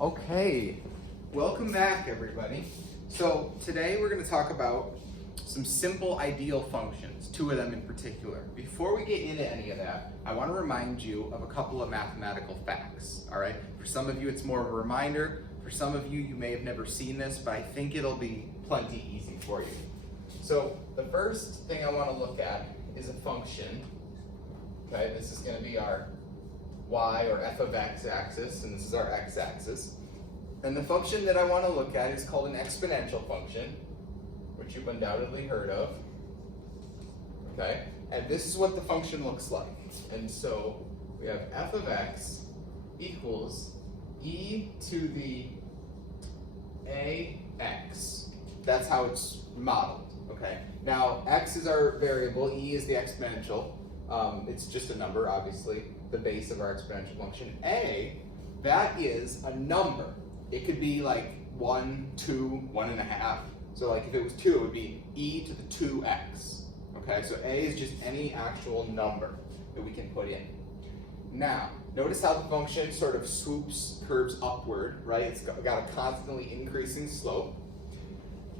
Okay, welcome back everybody. So today we're going to talk about some simple ideal functions, two of them in particular. Before we get into any of that, I want to remind you of a couple of mathematical facts, all right? For some of you it's more of a reminder, for some of you, you may have never seen this, but I think it'll be plenty easy for you. So the first thing I want to look at is a function, okay? This is going to be our y or f of x axis, and this is our x axis. And the function that I want to look at is called an exponential function, which you've undoubtedly heard of. Okay? And this is what the function looks like. And so we have f of x equals e to the ax. That's how it's modeled. Okay? Now, x is our variable, e is the exponential. It's just a number, obviously, the base of our exponential function. A, that is a number. It could be like 1, 2, 1.5. So like if it was 2, it would be e to the 2x. Okay, so a is just any actual number that we can put in. Now, notice how the function sort of swoops, curves upward, right? It's got a constantly increasing slope.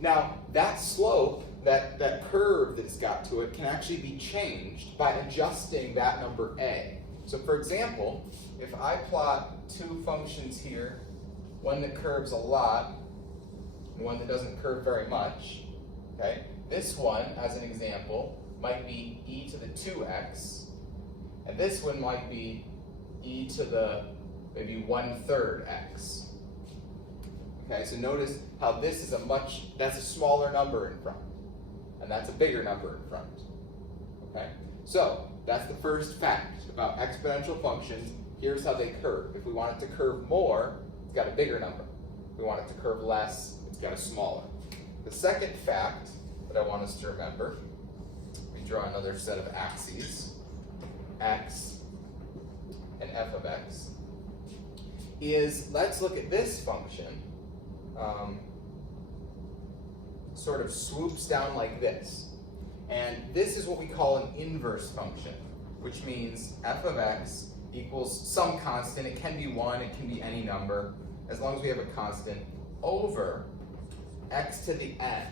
Now, that slope, that curve that it's got to it, can actually be changed by adjusting that number a. So for example, if I plot two functions here, one that curves a lot and one that doesn't curve very much, okay? This one, as an example, might be e to the 2x, and this one might be e to the maybe 1/3 x. Okay, so notice how this is that's a smaller number in front, and that's a bigger number in front. Okay, so that's the first fact about exponential functions. Here's how they curve. If we want it to curve more, it's got a bigger number. If we want it to curve less, it's got a smaller. The second fact that I want us to remember, we draw another set of axes, x and f of x, is let's look at this function. Sort of swoops down like this. And this is what we call an inverse function, which means f of x equals some constant. It can be 1, it can be any number, as long as we have a constant, over x to the n,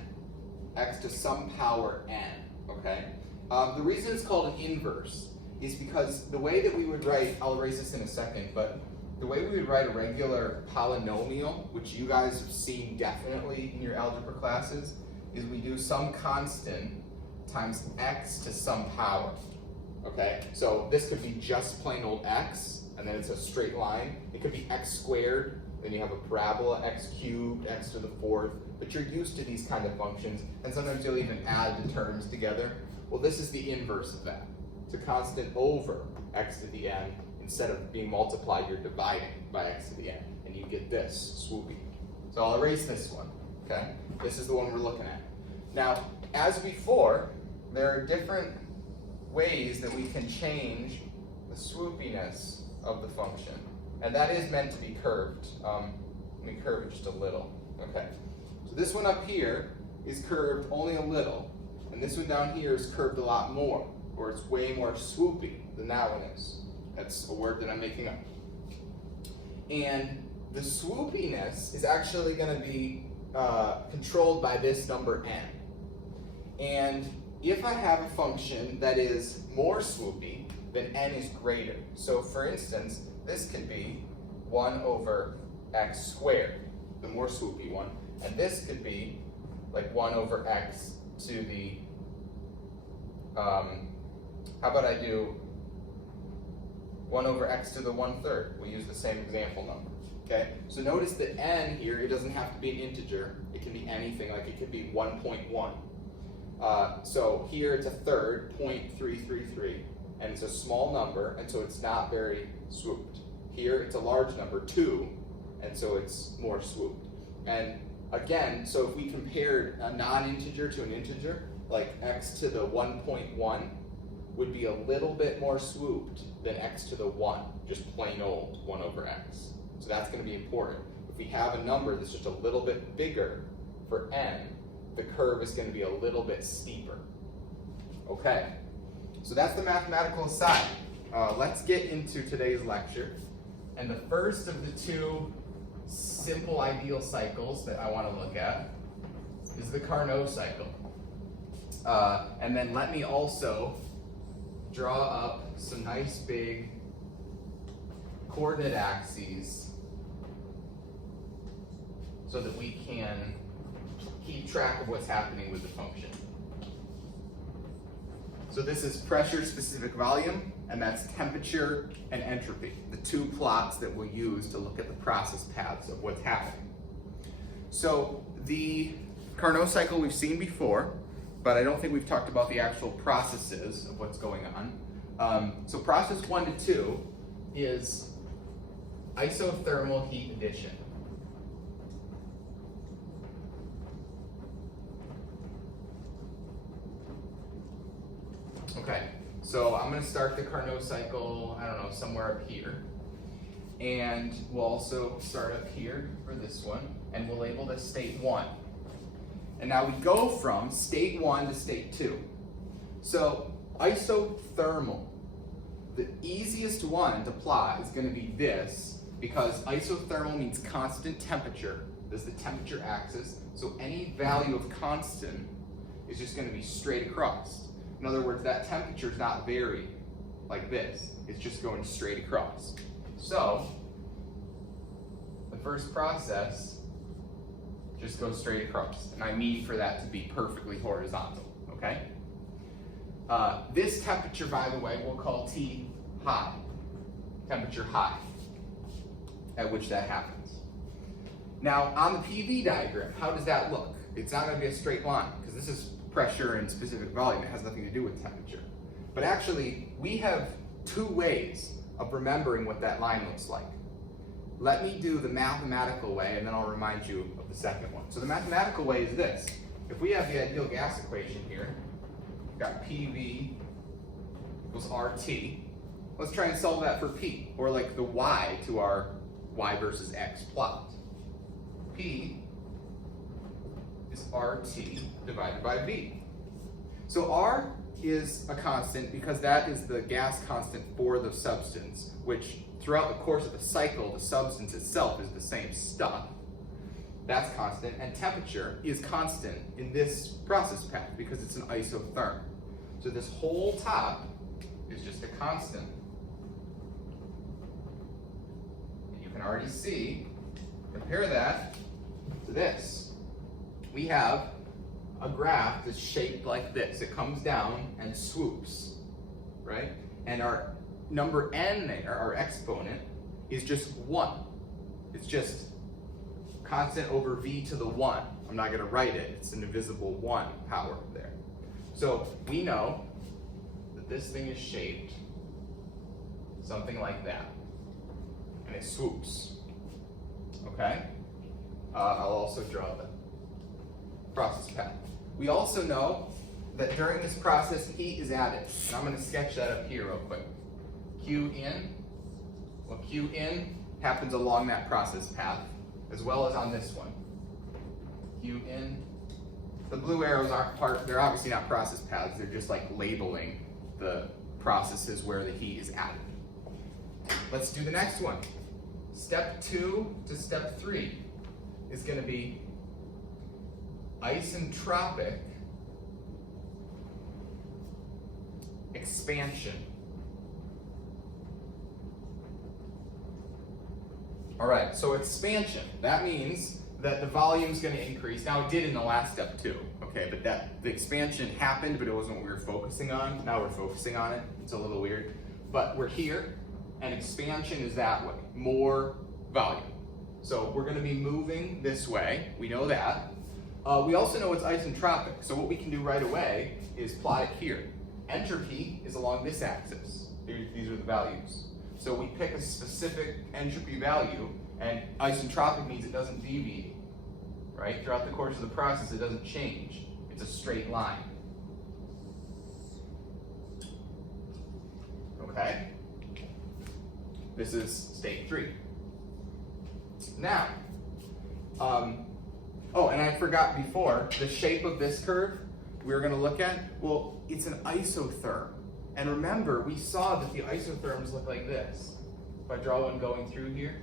x to some power n, okay? The reason it's called an inverse is because the way that we would write, I'll erase this in a second, but the way we would write a regular polynomial, which you guys have seen definitely in your algebra classes, is we do some constant times x to some power. Okay, so this could be just plain old x, and then it's a straight line. It could be x squared, then you have a parabola, x cubed, x to the 4th, but you're used to these kind of functions, and sometimes you'll even add the terms together. Well, this is the inverse of that. It's a constant over x to the n. Instead of being multiplied, you're dividing by x to the n, and you get this, swoopy. So I'll erase this one, okay? This is the one we're looking at. Now, as before, there are different ways that we can change the swoopiness of the function. And that is meant to be curved. Let me curve it just a little. Okay. So this one up here is curved only a little, and this one down here is curved a lot more, or it's way more swoopy than that one is. That's a word that I'm making up. And the swoopiness is actually going to be controlled by this number n. And if I have a function that is more swoopy, then n is greater. So for instance, this could be 1 over x squared, the more swoopy one. And this could be like 1 over x to the, how about I do 1 over x to the 1/3. We use the same example number. Okay? So notice that n here, it doesn't have to be an integer. It can be anything, like it could be 1.1. So here it's a third, 0.333, and it's a small number, and so it's not very swooped. Here it's a large number, 2, and so it's more swooped. And again, so if we compared a non-integer to an integer, like x to the 1.1 would be a little bit more swooped than x to the 1, just plain old 1 over x. So that's going to be important. If we have a number that's just a little bit bigger for n, the curve is going to be a little bit steeper. Okay, so that's the mathematical side. Let's get into today's lecture. And the first of the two simple ideal cycles that I want to look at is the Carnot cycle. And then let me also draw up some nice big coordinate axes so that we can keep track of what's happening with the function. So this is pressure, specific volume, and that's temperature and entropy, the two plots that we'll use to look at the process paths of what's happening. So the Carnot cycle we've seen before, but I don't think we've talked about the actual processes of what's going on. So process 1 to 2 is isothermal heat addition. Okay, so I'm going to start the Carnot cycle, I don't know, somewhere up here. And we'll also start up here for this one, and we'll label this state 1. And now we go from state 1 to state 2. So isothermal, the easiest one to plot is going to be this, because isothermal means constant temperature. This is the temperature axis. So any value of constant is just going to be straight across. In other words, that temperature is not varied like this. It's just going straight across. So the first process just goes straight across. And I mean for that to be perfectly horizontal, okay? This temperature, by the way, we'll call T high, temperature high, at which that happens. Now, on the PV diagram, how does that look? It's not going to be a straight line, because this is pressure and specific volume. It has nothing to do with temperature. But actually, we have two ways of remembering what that line looks like. Let me do the mathematical way, and then I'll remind you of the second one. So the mathematical way is this. If we have the ideal gas equation here, we've got PV equals RT. Let's try and solve that for P, or like the Y to our Y versus X plot. P is RT divided by V. So R is a constant because that is the gas constant for the substance, which throughout the course of the cycle, the substance itself is the same stuff. That's constant, and temperature is constant in this process path because it's an isotherm. So this whole top is just a constant. And you can already see, compare that to this. We have a graph that's shaped like this. It comes down and swoops, right? And our number n there, our exponent, is just 1. It's just constant over v to the 1. I'm not going to write it. It's an invisible 1 power there. So we know that this thing is shaped something like that. And it swoops. Okay? I'll also draw the process path. We also know that during this process, heat is added. And I'm going to sketch that up here real quick. Q in. Well, Q in happens along that process path, as well as on this one. Q in. The blue arrows aren't part, they're obviously not process paths, they're just like labeling the processes where the heat is added. Let's do the next one. Step 2 to step 3 is going to be isentropic expansion. All right, so expansion, that means that the volume is going to increase. Now it did in the last step too, okay, but the expansion happened, but it wasn't what we were focusing on. Now we're focusing on it. It's a little weird, but we're here, and expansion is that way, more volume. So we're going to be moving this way. We know that. We also know it's isentropic, so what we can do right away is plot it here. Entropy is along this axis. These are the values. So we pick a specific entropy value, and isentropic means it doesn't deviate, right? Throughout the course of the process, it doesn't change. It's a straight line. Okay? This is state 3. Now, oh, and I forgot before, the shape of this curve we were going to look at, well, it's an isotherm. And remember, we saw that the isotherms look like this. If I draw one going through here,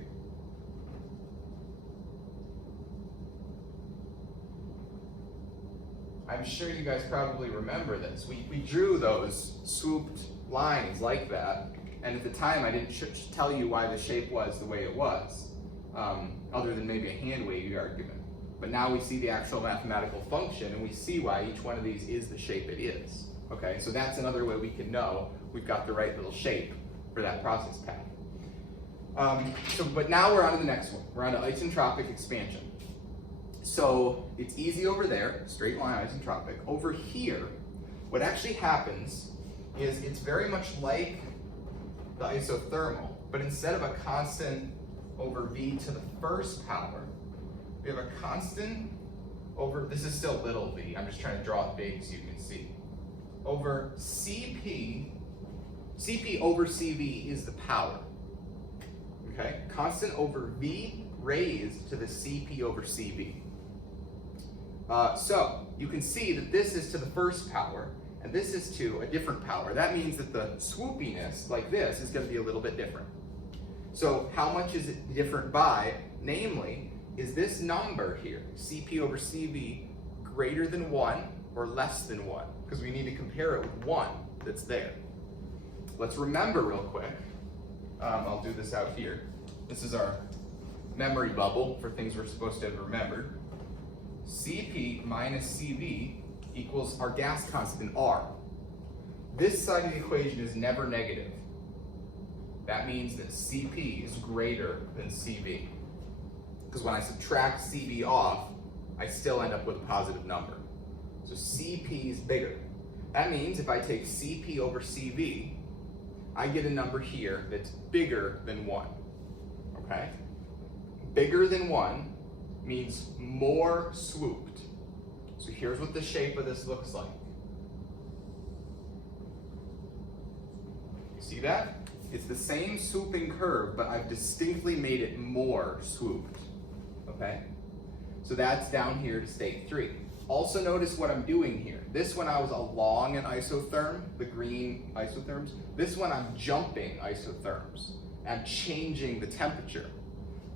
I'm sure you guys probably remember this. We drew those swooped lines like that, and at the time I didn't tell you why the shape was the way it was, other than maybe a hand-wavy argument. But now we see the actual mathematical function, and we see why each one of these is the shape it is. Okay, so that's another way we can know we've got the right little shape for that process path. But now we're on to the next one. We're on to isentropic expansion. So it's easy over there, straight line isentropic. Over here, what actually happens is it's very much like the isothermal, but instead of a constant over v to the first power, we have a constant over, this is still little v, I'm just trying to draw it big so you can see, over Cp over Cv is the power, okay? Constant over v raised to the Cp over Cv. So you can see that this is to the first power, and this is to a different power. That means that the swoopiness, like this, is going to be a little bit different. So how much is it different by? Namely, is this number here, Cp over Cv, greater than 1 or less than 1? Because we need to compare it with 1 that's there. Let's remember real quick. I'll do this out here. This is our memory bubble for things we're supposed to have remembered. Cp minus Cv equals our gas constant R. This side of the equation is never negative. That means that Cp is greater than Cv. Because when I subtract Cv off, I still end up with a positive number. So Cp is bigger. That means if I take Cp over Cv, I get a number here that's bigger than 1. Okay? Bigger than 1 means more swooped. So here's what the shape of this looks like. You see that? It's the same swooping curve, but I've distinctly made it more swooped. Okay? So that's down here to state 3. Also notice what I'm doing here. This one I was along an isotherm, the green isotherms. This one I'm jumping isotherms. I'm changing the temperature.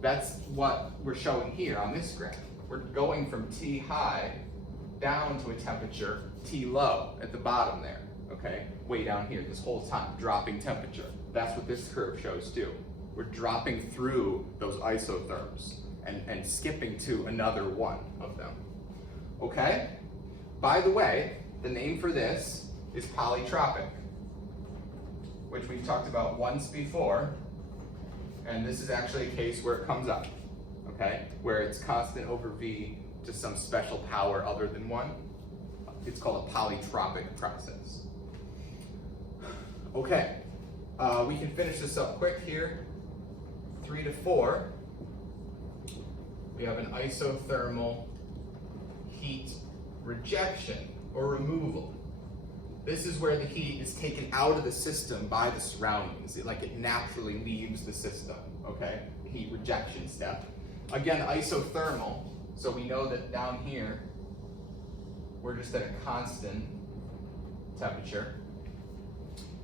That's what we're showing here on this graph. We're going from T high down to a temperature T low at the bottom there, okay? Way down here, this whole time, dropping temperature. That's what this curve shows too. We're dropping through those isotherms and skipping to another one of them, okay? By the way, the name for this is polytropic, which we've talked about once before, and this is actually a case where it comes up, okay? Where it's constant over V to some special power other than 1. It's called a polytropic process. Okay, we can finish this up quick here. 3 to 4, we have an isothermal heat rejection or removal. This is where the heat is taken out of the system by the surroundings. It naturally leaves the system, okay? The heat rejection step. Again, isothermal, so we know that down here, we're just at a constant temperature.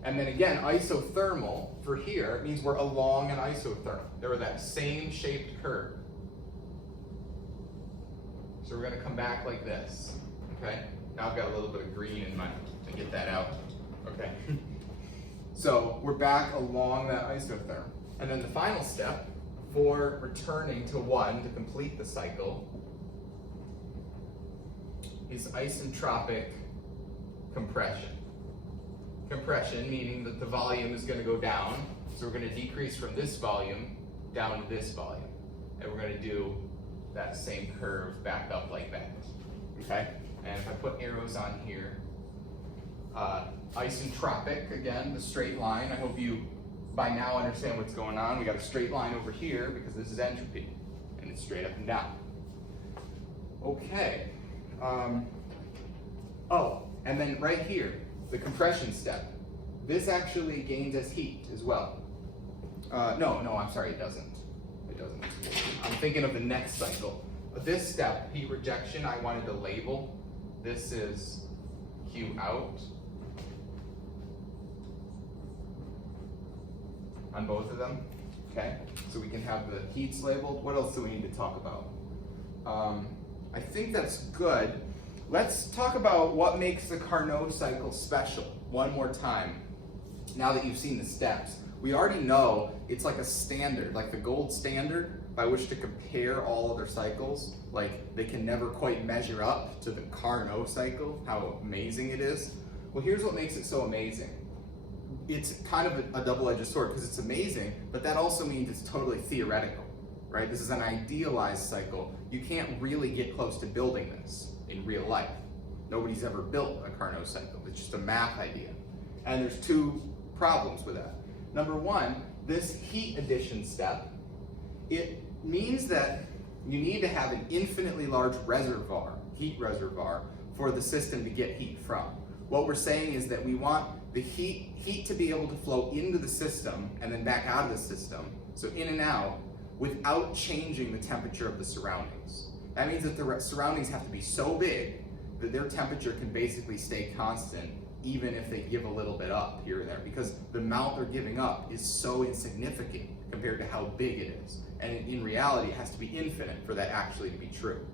And then again, isothermal for here means we're along an isotherm. They were that same shaped curve. So we're gonna come back like this, okay? Now I've got a little bit of green in mind to get that out, okay? So we're back along that isotherm. And then the final step for returning to 1 to complete the cycle is isentropic compression. Compression meaning that the volume is going to go down, so we're going to decrease from this volume down to this volume. And we're going to do that same curve back up like that, okay? And if I put arrows on here, isentropic, again, the straight line. I hope you by now understand what's going on. We got a straight line over here because this is entropy, and it's straight up and down. Okay. Oh, and then right here, the compression step. This actually gains us heat as well. No, I'm sorry, it doesn't. It doesn't. I'm thinking of the next cycle. This step, heat rejection, I wanted to label. This is Q out on both of them, okay? So we can have the heats labeled. What else do we need to talk about? I think that's good. let's talk about what makes the Carnot cycle special one more time. Now that you've seen the steps, we already know it's like a standard, like the gold standard by which to compare all other cycles. Like they can never quite measure up to the Carnot cycle, how amazing it is. Well, here's what makes it so amazing. It's kind of a double-edged sword because it's amazing, but that also means it's totally theoretical, right? This is an idealized cycle. You can't really get close to building this in real life. Nobody's ever built a Carnot cycle. It's just a math idea. And there's two problems with that. Number one, this heat addition step, it means that you need to have an infinitely large reservoir, heat reservoir, for the system to get heat from. What we're saying is that we want the heat to be able to flow into the system and then back out of the system, so in and out, without changing the temperature of the surroundings. That means that the surroundings have to be so big that their temperature can basically stay constant even if they give a little bit up here and there, because the amount they're giving up is so insignificant compared to how big it is. And in reality, it has to be infinite for that actually to be true.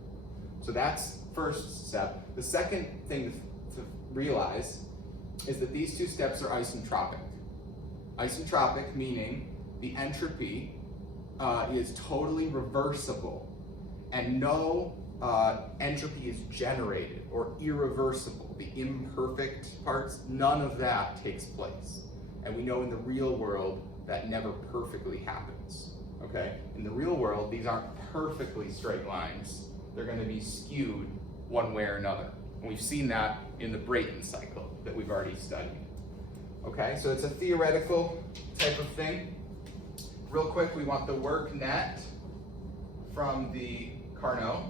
So that's first step. The second thing to realize is that these two steps are isentropic. Isentropic meaning the entropy is totally reversible and no entropy is generated or irreversible. The imperfect parts, none of that takes place. And we know in the real world that never perfectly happens, okay? In the real world, these aren't perfectly straight lines. They're gonna be skewed one way or another. And we've seen that in the Brayton cycle that we've already studied. Okay, so it's a theoretical type of thing. Real quick, we want the work net from the Carnot.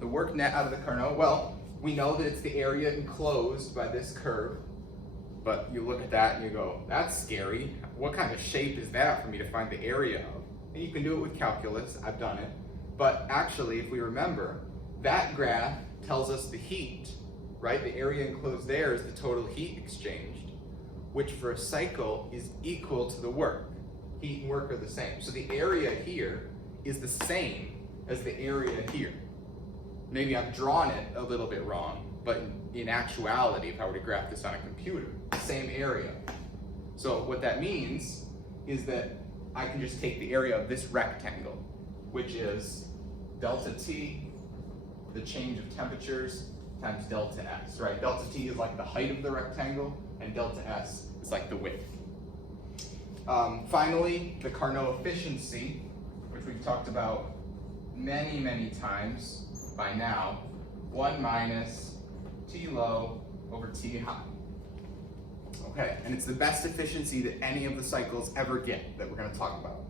The work net out of the Carnot, well, we know that it's the area enclosed by this curve, but you look at that and you go, that's scary. What kind of shape is that for me to find the area of? And you can do it with calculus, I've done it. But actually, if we remember, that graph tells us the heat, right? The area enclosed there is the total heat exchanged, which for a cycle is equal to the work. Heat and work are the same. So the area here is the same as the area here. Maybe I've drawn it a little bit wrong, but in actuality, if I were to graph this on a computer, same area. So what that means is that I can just take the area of this rectangle, which is delta T, the change of temperatures, times delta S, right? Delta T is like the height of the rectangle, and delta S is like the width. Finally, the Carnot efficiency, which we've talked about many, many times by now, 1 minus T low over T high. Okay, and it's the best efficiency that any of the cycles ever get that we're going to talk about.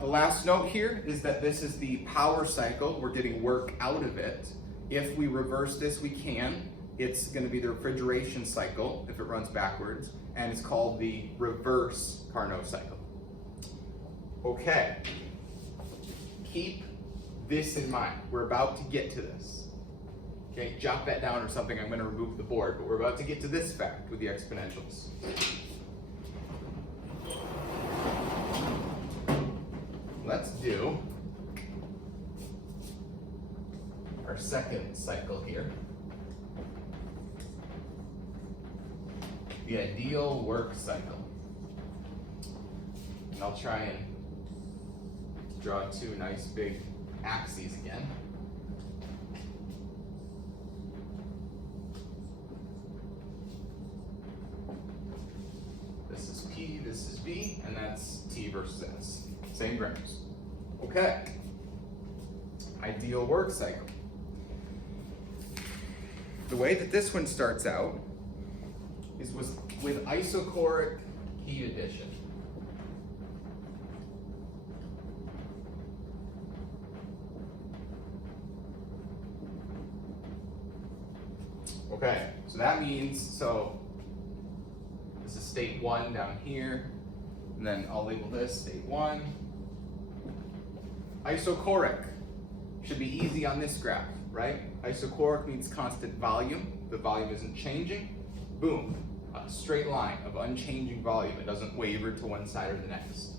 The last note here is that this is the power cycle. We're getting work out of it. If we reverse this, we can. It's going to be the refrigeration cycle if it runs backwards, and it's called the reverse Carnot cycle. Okay, keep this in mind. We're about to get to this. Okay, jot that down or something. I'm going to remove the board, but we're about to get to this fact with the exponentials. Let's do our second cycle here. The ideal work cycle. And I'll try and draw two nice big axes again. This is P, this is V, and that's T versus S. Same graphs. Okay. Ideal work cycle. The way that this one starts out is with isochoric heat addition. Okay, so that means, this is state 1 down here, and then I'll label this state 1. Isochoric should be easy on this graph, right? Isochoric means constant volume. The volume isn't changing. Boom, a straight line of unchanging volume. It doesn't waver to one side or the next.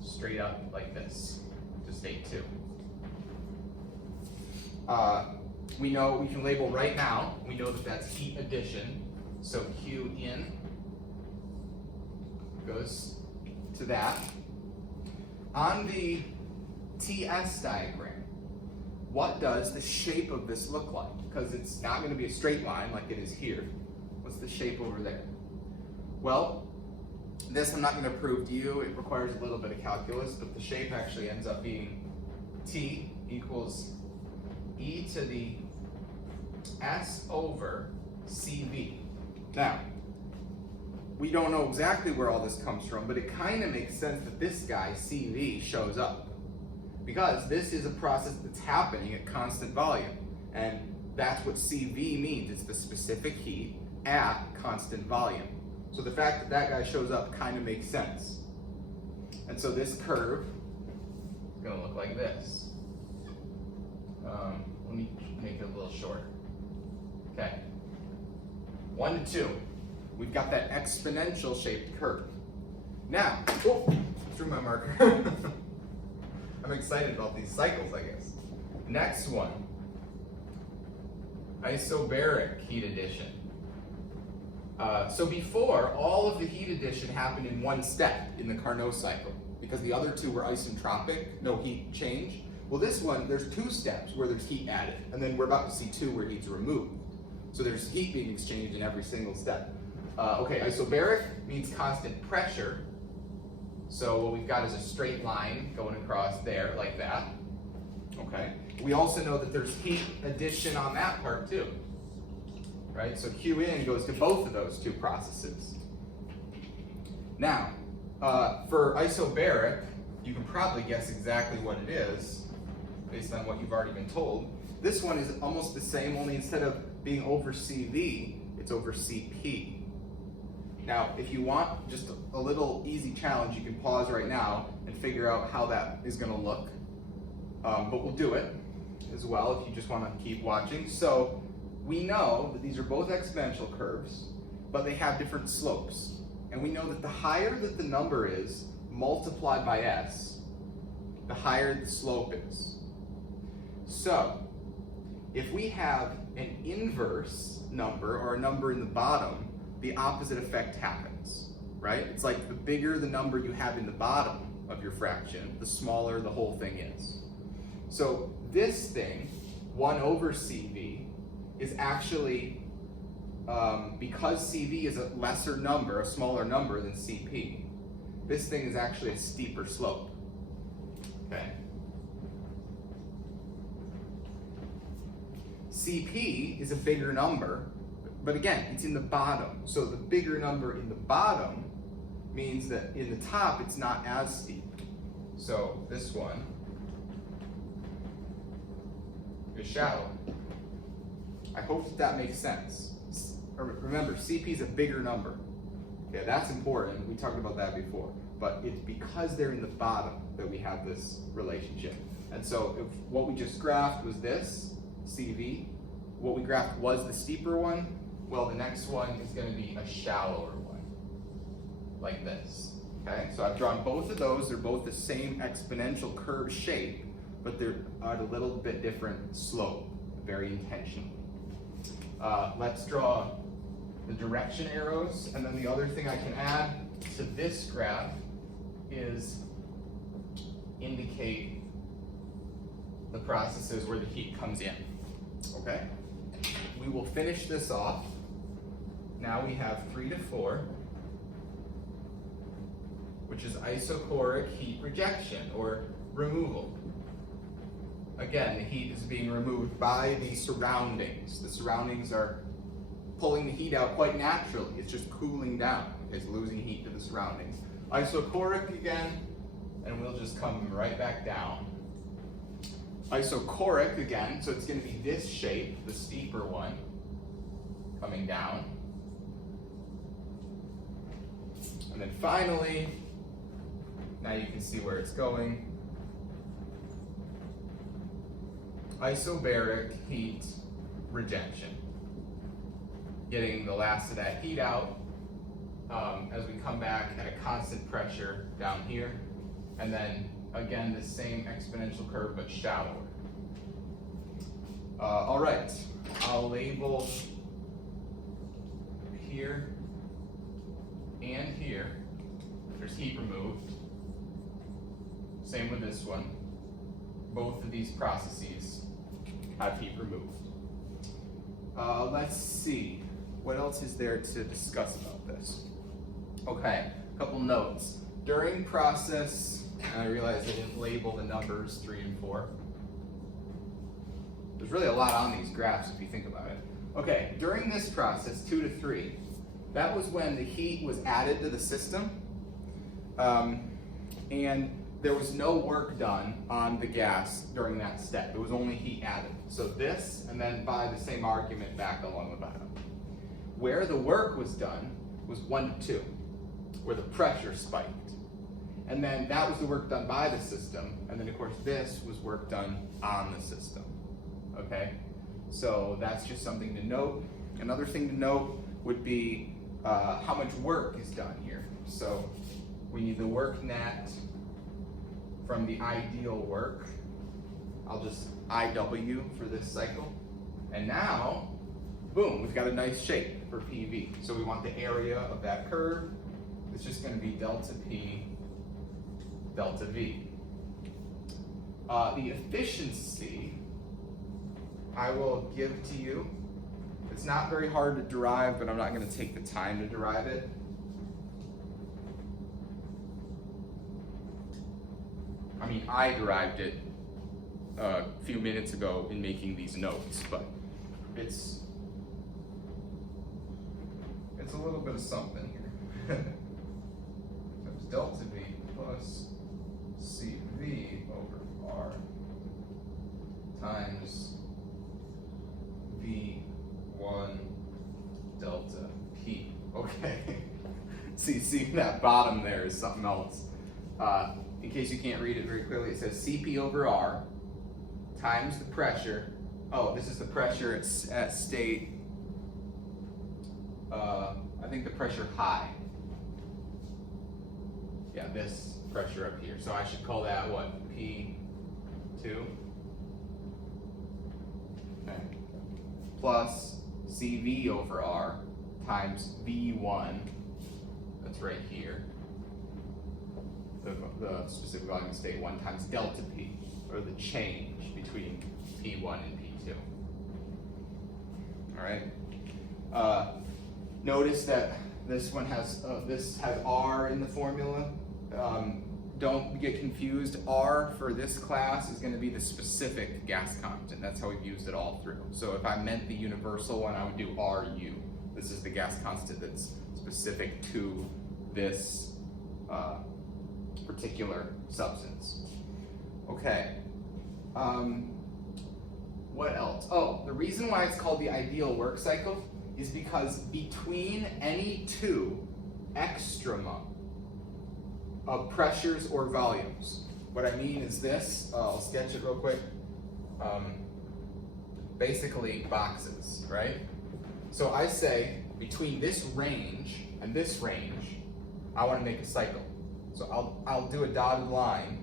Straight up like this. to state 2. We know we can label right now, we know that that's heat addition. So Q in goes to that. On the TS diagram, what does the shape of this look like? Because it's not going to be a straight line like it is here. What's the shape over there? Well, this I'm not going to prove to you. It requires a little bit of calculus, but the shape actually ends up being T equals e to the S over CV. Now, we don't know exactly where all this comes from, but it kind of makes sense that this guy, CV, shows up. Because this is a process that's happening at constant volume. And that's what CV means. It's the specific heat at constant volume. So the fact that that guy shows up kind of makes sense. And so this curve is going to look like this. Let me make it a little shorter. Okay. 1 to 2. We've got that exponential shaped curve. Now, threw my marker. I'm excited about these cycles, I guess. Next one, isobaric heat addition. So before, all of the heat addition happened in one step in the Carnot cycle because the other two were isentropic, no heat change. Well, this one, there's 2 steps where there's heat added, and then we're about to see 2 where heat's removed. So there's heat being exchanged in every single step. Okay, isobaric means constant pressure. So what we've got is a straight line going across there like that. Okay. We also know that there's heat addition on that part too. Right? So Q in goes to both of those 2 processes. Now, for isobaric, you can probably guess exactly what it is based on what you've already been told. This one is almost the same, only instead of being over CV, it's over CP. Now, if you want just a little easy challenge, you can pause right now and figure out how that is going to look. But we'll do it as well if you just want to keep watching. So we know that these are both exponential curves, but they have different slopes. And we know that the higher that the number is multiplied by S, the higher the slope is. So if we have an inverse number or a number in the bottom, the opposite effect happens, right? It's like the bigger the number you have in the bottom of your fraction, the smaller the whole thing is. So this thing, 1 over CV, is actually, because CV is a lesser number, a smaller number than CP, this thing is actually a steeper slope, okay? CP is a bigger number, but again, it's in the bottom. So the bigger number in the bottom means that in the top, it's not as steep. So this one is shallow. I hope that makes sense. Remember, CP is a bigger number. Okay, that's important. We talked about that before. But it's because they're in the bottom that we have this relationship. And so if what we just graphed was this, CV, what we graphed was the steeper one, well, the next one is going to be a shallower one, like this. Okay, so I've drawn both of those. They're both the same exponential curve shape, but they're at a little bit different slope, very intentionally. Let's draw the direction arrows, and then the other thing I can add to this graph is indicate the processes where the heat comes in. Okay? We will finish this off. Now we have 3 to 4, which is isochoric heat rejection or removal. Again, the heat is being removed by the surroundings. The surroundings are pulling the heat out quite naturally. It's just cooling down. It's losing heat to the surroundings. Isochoric again, and we'll just come right back down. Isochoric again, so it's going to be this shape, the steeper one, coming down. And then finally, now you can see where it's going. Isobaric heat rejection. Getting the last of that heat out as we come back at a constant pressure down here, and then again, the same exponential curve, but shallower. All right, I'll label here and here. There's heat removed. Same with this one. Both of these processes have heat removed. Let's see. What else is there to discuss about this? Okay, a couple notes. During process, and I realized I didn't label the numbers 3 and 4. There's really a lot on these graphs if you think about it. Okay, during this process, 2 to 3, that was when the heat was added to the system, and there was no work done on the gas during that step. It was only heat added. So this, and then by the same argument back along the bottom. Where the work was done was 1 to 2, where the pressure spiked. And then that was the work done by the system, and then of course this was work done on the system. Okay, so that's just something to note. Another thing to note would be how much work is done here. So we need the work net from the ideal work. I'll just IW for this cycle. And now, boom, we've got a nice shape for PV. So we want the area of that curve. It's just going to be delta P, delta V. The efficiency I will give to you. It's not very hard to derive, but I'm not going to take the time to derive it. I mean, I derived it a few minutes ago in making these notes, but it's a little bit of something here. So it's delta V plus CV over R times V1 delta P. Okay. See that bottom there is something else. In case you can't read it very clearly, it says CP over R times the pressure. Oh, this is the pressure at state. I think the pressure high. Yeah, this pressure up here. So I should call that what? P2? Okay. Plus CV over R times V1. That's right here. The specific volume of state 1 times delta P, or the change between P1 and P2. All right. Notice that this one has R in the formula. Don't get confused. R for this class is going to be the specific gas constant. That's how we've used it all through. So if I meant the universal one, I would do RU. This is the gas constant that's specific to this particular substance. Okay. What else? Oh, the reason why it's called the ideal work cycle is because between any two extrema of pressures or volumes, what I mean is this, I'll sketch it real quick. Basically boxes, right? So I say between this range and this range, I want to make a cycle. So I'll do a dotted line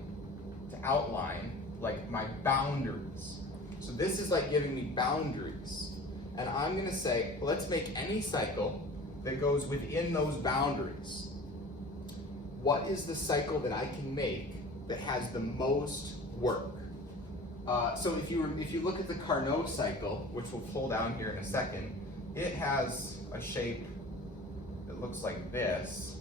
to outline like my boundaries. So this is like giving me boundaries. And I'm going to say, let's make any cycle that goes within those boundaries. What is the cycle that I can make that has the most work? So if you look at the Carnot cycle, which we'll pull down here in a second, it has a shape that looks like this.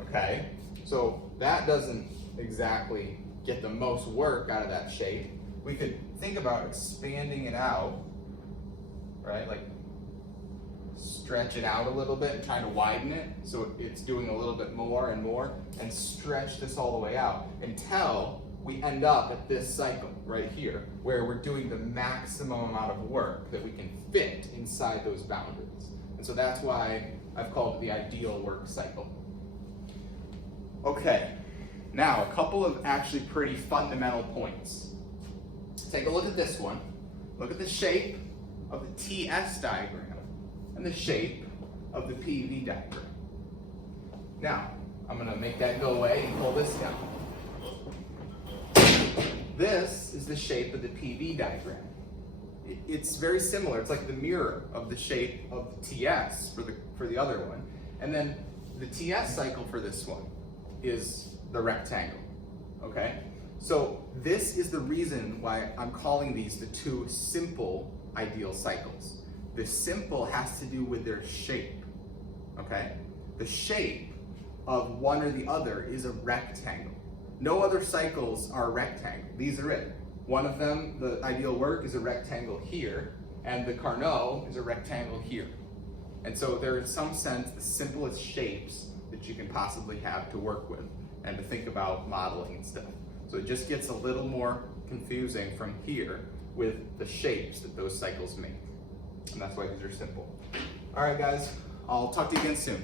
Okay, so that doesn't exactly get the most work out of that shape. We could think about expanding it out, right? Like stretch it out a little bit and trying to widen it so it's doing a little bit more and more, and stretch this all the way out until we end up at this cycle right here where we're doing the maximum amount of work that we can fit inside those boundaries. And so that's why I've called it the ideal work cycle. Okay, now a couple of actually pretty fundamental points. Take a look at this one. Look at the shape of the TS diagram and the shape of the PV diagram. Now, I'm gonna make that go away and pull this down. This is the shape of the PV diagram. It's very similar. It's like the mirror of the shape of the TS for the other one. And then the TS cycle for this one is the rectangle, okay? So this is the reason why I'm calling these the two simple ideal cycles. The simple has to do with their shape, okay? The shape of one or the other is a rectangle. No other cycles are a rectangle. These are it. One of them, the ideal work, is a rectangle here, and the Carnot is a rectangle here. And so they're in some sense the simplest shapes that you can possibly have to work with and to think about modeling and stuff. So it just gets a little more confusing from here with the shapes that those cycles make. And that's why these are simple. All right, guys, I'll talk to you again soon.